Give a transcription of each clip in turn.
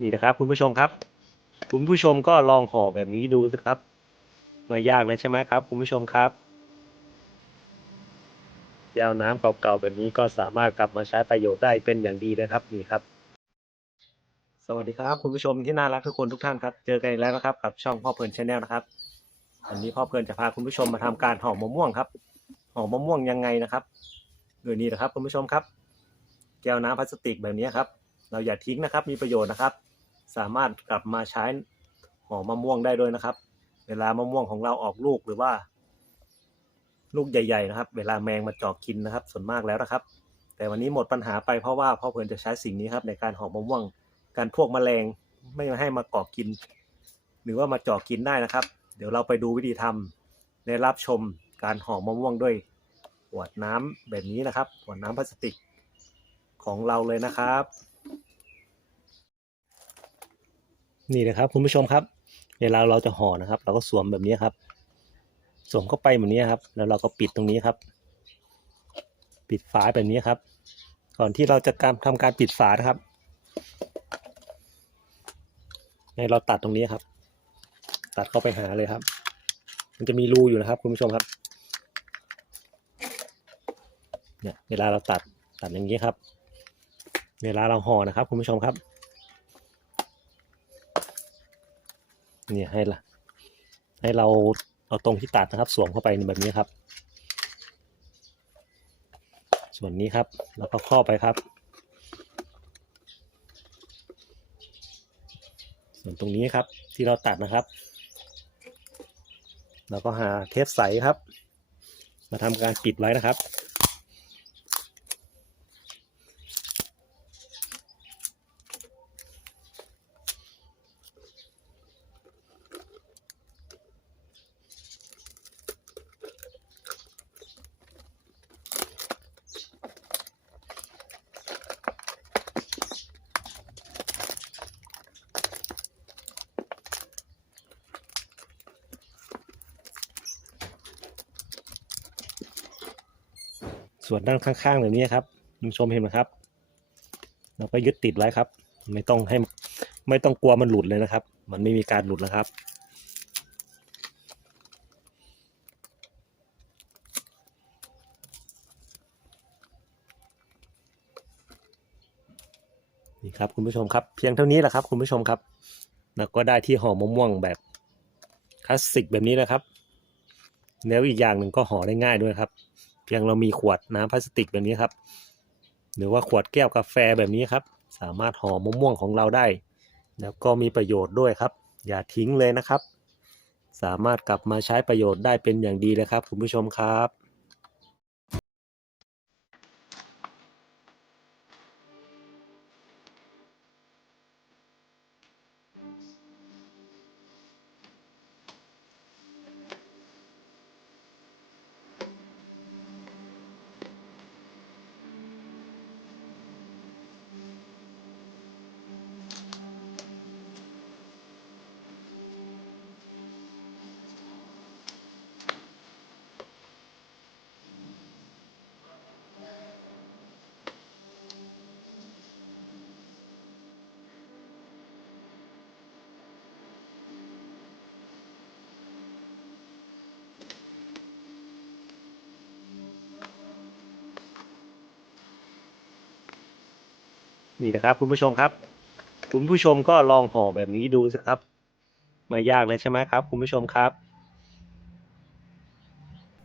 นี่นะครับ คุณผู้ชมครับ คุณผู้ชมก็ลองห่อแบบนี้ดูสิครับไม่ยากเลยใช่ไหมครับ คุณผู้ชมครับแก้วน้ำเก่าๆแบบนี้ก็สามารถกลับมาใช้ประโยชน์ได้เป็นอย่างดีนะครับนี่ครับ สวัสดีครับ คุณผู้ชมที่น่ารักทุกคนทุกท่านครับ เจอกันอีกแล้วนะครับกับช่องพ่อเพลินชาแนลนะครับวันนี้พ่อเพลินจะพาคุณผู้ชมมาทำการห่อมะม่วงครับห่อมะม่วงยังไงนะครับโดยนี้นะครับคุณผู้ชมครับ แก้วน้ำพลาสติกแบบนี้ครับ เราอย่าทิ้งนะครับ มีประโยชน์นะครับ สามารถกลับมาใช้ห่อมะม่วงได้ด้วยนะครับ เวลามะม่วงของเราออกลูกหรือว่า ลูกใหญ่ ๆ นะครับ เวลาแมงมาเจาะกินนะครับ ส่วนมากแล้วนะครับ แต่วันนี้หมดปัญหาไปเพราะว่าพ่อเพลินจะใช้สิ่งนี้ครับ ในการห่อมะม่วงการพวกแมลงไม่ให้มาเกาะกิน หรือว่ามาเจาะกินได้นะครับ เดี๋ยวเราไปดูวิธีทำได้รับชมการห่อมะม่วงด้วยขวดน้ำแบบนี้นะครับขวดน้ำพลาสติกของเราเลยนะครับ นี่นะครับคุณผู้ชมครับ เวลาเราจะห่อนะครับ เราก็สวมแบบนี้ครับ สวมเข้าไปแบบนี้ครับ แล้วเราก็ปิดตรงนี้ครับ ปิดฝาแบบนี้ครับ ก่อนที่เราจะการทำการปิดฝานะครับให้เราตัดตรงนี้ครับ ตัดเข้าไปหาเลยครับ มันจะมีรูอยู่นะครับ คุณผู้ชมครับ เนี่ยเวลาเราตัดตัดอย่างนี้ครับ เวลาเราห่อนะครับ คุณผู้ชมครับ เนี่ยให้ละให้เราเอาตรงที่ตัดนะครับ สวมเข้าไปในแบบนี้ครับ ส่วนนี้ครับ แล้วก็ครอบไปครับ ส่วนตรงนี้ครับที่เราตัดนะครับเราก็หาเทปใสครับ มาทำการปิดไว้นะครับ ส่วนด้านข้างๆแบบนี้ครับคุณผู้ชมเห็นไหมครับ เราก็ยึดติดไว้ครับ ไม่ต้องให้ไม่ต้องกลัวมันหลุดเลยนะครับ มันไม่มีการหลุดแล้วครับนี่ครับคุณผู้ชมครับ เพียงเท่านี้แหละครับ คุณผู้ชมครับ แล้วก็ได้ที่ห่อมะม่วงแบบคลาสสิกแบบนี้นะครับแล้วอีกอย่างหนึ่งก็ห่อได้ง่ายด้วยครับ เพียงเรามีขวดน้ำพลาสติกแบบนี้ครับ หรือว่าขวดแก้วกาแฟแบบนี้ครับ สามารถห่อมะม่วงของเราได้ แล้วก็มีประโยชน์ด้วยครับ อย่าทิ้งเลยนะครับ สามารถกลับมาใช้ประโยชน์ได้เป็นอย่างดีเลยครับ คุณผู้ชมครับ นี่นะครับคุณผู้ชมครับ คุณผู้ชมก็ลองห่อแบบนี้ดูสิครับ ไม่ยากเลยใช่ไหมครับ คุณผู้ชมครับ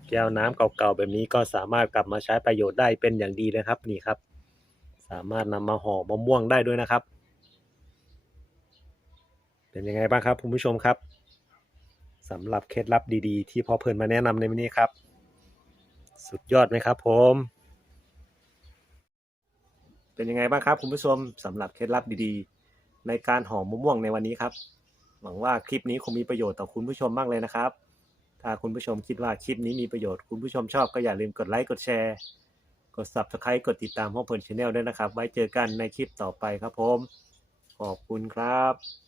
แก้วน้ำเก่าๆแบบนี้ก็สามารถกลับมาใช้ประโยชน์ได้เป็นอย่างดีเลยครับ นี่ครับ สามารถนำมาห่อมะม่วงได้ด้วยนะครับ เป็นยังไงบ้างครับ คุณผู้ชมครับสำหรับเคล็ดลับดีๆ ที่พ่อเพลินมาแนะนำในวันนี้ครับ สุดยอดไหมครับ ผม เป็นยังไงบ้างครับคุณผู้ชมสำหรับเคล็ดลับดีๆ ในการห่อมะม่วงในวันนี้ครับ หวังว่าคลิปนี้คงมีประโยชน์ต่อคุณผู้ชมมากเลยนะครับ ถ้าคุณผู้ชมคิดว่าคลิปนี้มีประโยชน์คุณผู้ชมชอบก็อย่าลืมกดไลค์กดแชร์ กด Subscribe กดติดตามห้องเพลินชาแนลด้วยนะครับ ไว้เจอกันในคลิปต่อไปครับผม ขอบคุณครับ